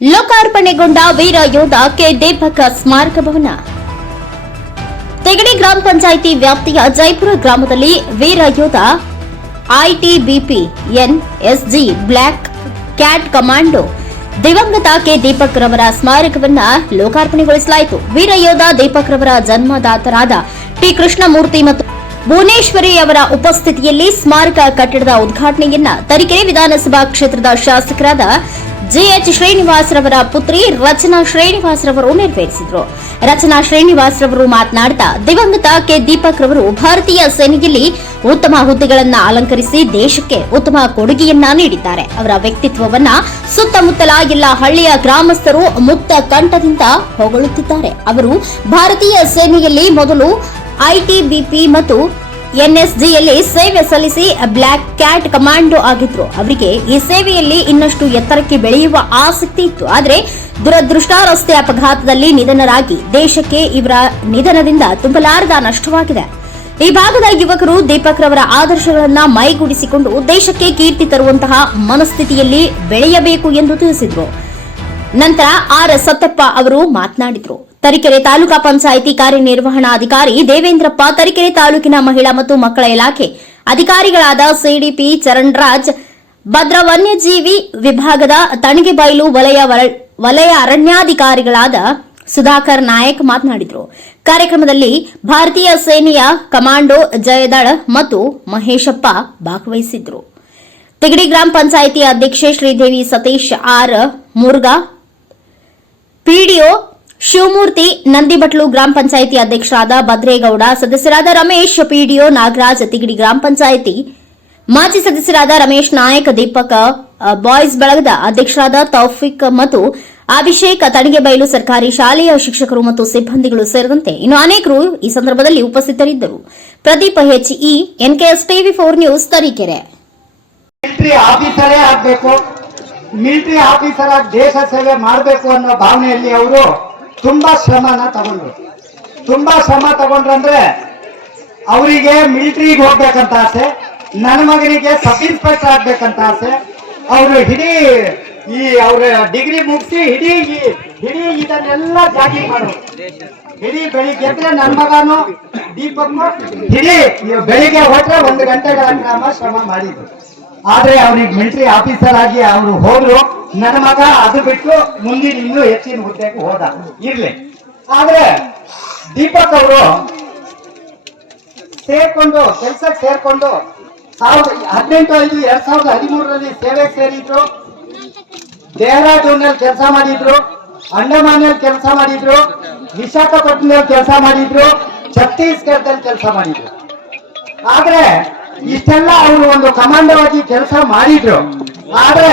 ಲೋಕಾರ್ಪಣೆಗೊಂಡ ವೀರ ಯೋಧ ಕೆ ದೀಪಕ್ ಸ್ಮಾರಕ ಭವನ. ತೆಗಡಿ ಗ್ರಾಮ ಪಂಚಾಯಿತಿ ವ್ಯಾಪ್ತಿಯ ಜೈಪುರ ಗ್ರಾಮದಲ್ಲಿ ವೀರ ಯೋಧ ITBP NSG black cat commando ದಿವಂಗತ ಕೆ ದೀಪಕ್ ರವರ ಸ್ಮಾರಕವನ್ನ ಲೋಕಾರ್ಪಣೆಗೊಳಿಸಲಾಯಿತು. ವೀರ ಯೋಧ ದೀಪಕ್ ರವರ ಜನ್ಮದಾತರಾದ ಟಿ ಕೃಷ್ಣಮೂರ್ತಿ ಮತ್ತು ಭುವನೇಶ್ವರಿ ಅವರ ಉಪಸ್ಥಿತಿಯಲ್ಲಿ ಸ್ಮಾರಕ ಕಟ್ಟಡದ ಉದ್ಘಾಟನೆಯನ್ನ ತರೀಕೆರೆ ವಿಧಾನಸಭಾ ಕ್ಷೇತ್ರದ ಶಾಸಕರಾದ ಜಿಎಚ್ ಶ್ರೀನಿವಾಸ್ ರವರ ಪುತ್ರಿ ರಚನಾ ಶ್ರೀನಿವಾಸ್ ರವರು ನೆರವೇರಿಸಿದರು. ರಚನಾ ಶ್ರೀನಿವಾಸ್ ರವರು ಮಾತನಾಡ್ತಾ ದಿವಂಗತ ಕೆ. ದೀಪಕ್ ರವರು ಭಾರತೀಯ ಸೇನೆಯಲ್ಲಿ ಉತ್ತಮ ಹುದ್ದೆಗಳನ್ನ ಅಲಂಕರಿಸಿ ದೇಶಕ್ಕೆ ಉತ್ತಮ ಕೊಡುಗೆಯನ್ನ ನೀಡಿದ್ದಾರೆ. ಅವರ ವ್ಯಕ್ತಿತ್ವವನ್ನ ಸುತ್ತಮುತ್ತಲ ಎಲ್ಲ ಹಳ್ಳಿಯ ಗ್ರಾಮಸ್ಥರು ಮುಕ್ತ ಕಂಠದಿಂದ ಹೊಗಳುತ್ತಿದ್ದಾರೆ. ಅವರು ಭಾರತೀಯ ಸೇನೆಯಲ್ಲಿ ಮೊದಲು ಐಟಿಬಿಪಿ ಮತ್ತು ಎನ್ಎಸ್ಜಿಯಲ್ಲಿ ಸೇವೆ ಸಲ್ಲಿಸಿ ಬ್ಲ್ಯಾಕ್ ಕ್ಯಾಟ್ ಕಮಾಂಡೋ ಆಗಿದ್ರು. ಅವರಿಗೆ ಈ ಸೇವೆಯಲ್ಲಿ ಇನ್ನಷ್ಟು ಎತ್ತರಕ್ಕೆ ಬೆಳೆಯುವ ಆಸಕ್ತಿ ಇತ್ತು. ಆದರೆ ದುರದೃಷ್ಟಾರಸ್ತೆ ಅಪಘಾತದಲ್ಲಿ ನಿಧನರಾಗಿ ದೇಶಕ್ಕೆ ಇವರ ನಿಧನದಿಂದ ತುಂಬಲಾರದ ನಷ್ಟವಾಗಿದೆ. ಈ ಭಾಗದ ಯುವಕರು ದೀಪಕ್ ರವರ ಆದರ್ಶಗಳನ್ನ ಮೈಗೂಡಿಸಿಕೊಂಡು ದೇಶಕ್ಕೆ ಕೀರ್ತಿ ತರುವಂತಹ ಮನಸ್ಥಿತಿಯಲ್ಲಿ ಬೆಳೆಯಬೇಕು ಎಂದು ತಿಳಿಸಿದರು. ನಂತರ ಆರ್ ಸತ್ತಪ್ಪ ಅವರು ಮಾತನಾಡಿದರು. ತರೀಕೆರೆ ತಾಲೂಕಾ ಪಂಚಾಯಿತಿ ಕಾರ್ಯನಿರ್ವಹಣಾಧಿಕಾರಿ ದೇವೇಂದ್ರಪ್ಪ ತರೀಕೆರೆ ತಾಲೂಕಿನ ಮಹಿಳಾ ಮತ್ತು ಮಕ್ಕಳ ಇಲಾಖೆ ಅಧಿಕಾರಿಗಳಾದ ಸಿಡಿಪಿ ಚರಣ್ರಾಜ್ ಭದ್ರ ವನ್ಯಜೀವಿ ವಿಭಾಗದ ತಣಿಗೆಬೈಲು ವಲಯ ವಲಯ ಅರಣ್ಯಾಧಿಕಾರಿಗಳಾದ ಸುಧಾಕರ್ ನಾಯಕ್ ಮಾತನಾಡಿದರು. ಕಾರ್ಯಕ್ರಮದಲ್ಲಿ ಭಾರತೀಯ ಸೇನೆಯ ಕಮಾಂಡೋ ಜಯದಳ ಮತ್ತು ಮಹೇಶಪ್ಪ ಭಾಗವಹಿಸಿದ್ರು. ತಿಗಡಿ ಗ್ರಾಮ ಪಂಚಾಯಿತಿ ಅಧ್ಯಕ್ಷೆ ಶ್ರೀದೇವಿ ಸತೀಶ್, ಆರ್ ಮುರುಘಾ ಪಿಡಿಒ ಶಿವಮೂರ್ತಿ ನಂದಿಬಟ್ಲು ಗ್ರಾಮ ಪಂಚಾಯಿತಿ ಅಧ್ಯಕ್ಷರಾದ ಭದ್ರೇಗೌಡ, ಸದಸ್ಯರಾದ ರಮೇಶ್ ಪಿಡಿಒ ನಾಗರಾಜ್ ತಿಗಡಿ ಗ್ರಾಮ ಪಂಚಾಯಿತಿ ಮಾಜಿ ಸದಸ್ಯರಾದ ರಮೇಶ್ ನಾಯಕ್, ದೀಪಕ್ ಬಾಯ್ಸ್ ಬಳಗದ ಅಧ್ಯಕ್ಷರಾದ ತೌಫಿಕ್ ಮತ್ತು ಅಭಿಷೇಕ್ ತಣಿಗೆಬೈಲು ಸರ್ಕಾರಿ ಶಾಲೆಯ ಶಿಕ್ಷಕರು ಮತ್ತು ಸಿಬ್ಬಂದಿಗಳು ಸೇರಿದಂತೆ ಇನ್ನು ಅನೇಕರು ಈ ಸಂದರ್ಭದಲ್ಲಿ ಉಪಸ್ಥಿತರಿದ್ದರು. Pradeep HE NKS TV four news Tarikere. Military ಆಫೀಸರೇ ಆಗಿ ದೇಶ ಸೇವೆ ಮಾಡಬೇಕು ಅನ್ನೋ ಭಾವನೆಯಲ್ಲಿ ಅವರು ತುಂಬಾ ಶ್ರಮನ ತಗೊಂಡ್ರು. ತುಂಬಾ ಶ್ರಮ ತಗೊಂಡ್ರಂದ್ರೆ ಅವರಿಗೆ ಮಿಲಿಟರಿಗೆ ಹೋಗ್ಬೇಕಂತ ಆಸೆ, ನನ್ನ ಮಗನಿಗೆ ಸಬ್ ಇನ್ಸ್ಪೆಕ್ಟರ್ ಆಗ್ಬೇಕಂತ ಆಸೆ, ಅವರು ಇಡೀ ಈ ಅವ್ರ ಡಿಗ್ರಿ ಮುಗಿಸಿ ಇಡೀ ಇಡೀ ಇದನ್ನೆಲ್ಲ ಜಾಗಿ ಮಾಡು ಇಡೀ ಬೆಳಿಗ್ಗೆ ಎದ್ರೆ ನನ್ನ ಮಗನು ದೀಪಕ್ ಇಡೀ ಬೆಳಿಗ್ಗೆ ಹೋದ್ರೆ ಒಂದು ಗಂಟೆಗಳ ಶ್ರಮ ಮಾಡಿದ್ರು. ಆದ್ರೆ ಅವ್ರಿಗೆ ಮಿಲಿಟರಿ ಆಫೀಸರ್ ಆಗಿ ಅವರು ಹೋದ್ರು. ನನ್ನ ಮಗ ಅದು ಬಿಟ್ಟು ಮುಂದಿನ ಇನ್ನೂ ಹೆಚ್ಚಿನ ಹುದ್ದೆಗೆ ಹೋದ. ಇರ್ಲಿ. ಆದ್ರೆ ದೀಪಕ್ ಅವರು ಸೇರ್ಕೊಂಡು ಕೆಲ್ಸಕ್ಕೆ ಸೇರ್ಕೊಂಡು ಸಾವಿರದ ಹದಿನೆಂಟು, ಐದು, ಎರಡ್ ಸಾವಿರದ ಹದಿಮೂರರಲ್ಲಿ ಸೇವೆಗೆ ಸೇರಿದ್ರು. ಡೆಹ್ರಾಡೂನಲ್ಲಿ ಕೆಲಸ ಮಾಡಿದ್ರು. ಅಂಡಮಾನಲ್ಲಿ ಕೆಲಸ ಮಾಡಿದ್ರು. ವಿಶಾಖಪಟ್ಟಣದಲ್ಲಿ ಕೆಲಸ ಮಾಡಿದ್ರು. ಛತ್ತೀಸ್ಗಢದಲ್ಲಿ ಕೆಲಸ ಮಾಡಿದ್ರು. ಆದ್ರೆ ಇಷ್ಟೆಲ್ಲ ಅವರು ಒಂದು ಸಮಾನವಾಗಿ ಕೆಲಸ ಮಾಡಿದ್ರು. ಆದ್ರೆ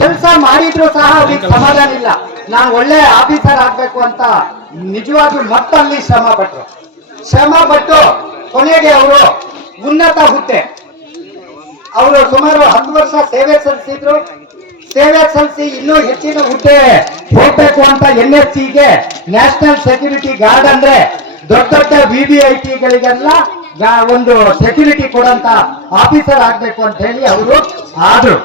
ಕೆಲಸ ಮಾಡಿದ್ರು ಸಹ ಅವ್ರಿಗೆ ಸಮಾಧಾನ ಇಲ್ಲ. ನಾನು ಒಳ್ಳೆ ಆಫೀಸರ್ ಆಗ್ಬೇಕು ಅಂತ ನಿಜವಾಗ್ಲೂ ಮತ್ತಲ್ಲಿ ಶ್ರಮ ಪಟ್ರು. ಶ್ರಮ ಪಟ್ಟು ಕೊನೆಗೆ ಅವರು ಉನ್ನತ ಹುದ್ದೆ. ಅವರು ಸುಮಾರು ಹತ್ತು ವರ್ಷ ಸೇವೆ ಸಲ್ಲಿಸಿದ್ರು. ಸೇವೆ ಸಲ್ಲಿಸಿ ಇನ್ನೂ ಹೆಚ್ಚಿನ ಹುದ್ದೆ ಹೋಗ್ಬೇಕು ಅಂತ ಎನ್ ಎಸ್ ಸಿಗೆ ನ್ಯಾಷನಲ್ ಸೆಕ್ಯೂರಿಟಿ ಗಾರ್ಡ್ ಅಂದ್ರೆ ದೊಡ್ಡ ದೊಡ್ಡ ವಿ ವಿ ಒಂದು ಸೆಕ್ಯೂರಿಟಿ ಕೊಡಂತ ಆಫೀಸರ್ ಆಗ್ಬೇಕು ಅಂತ ಹೇಳಿ ಅವರು ಆದ್ರು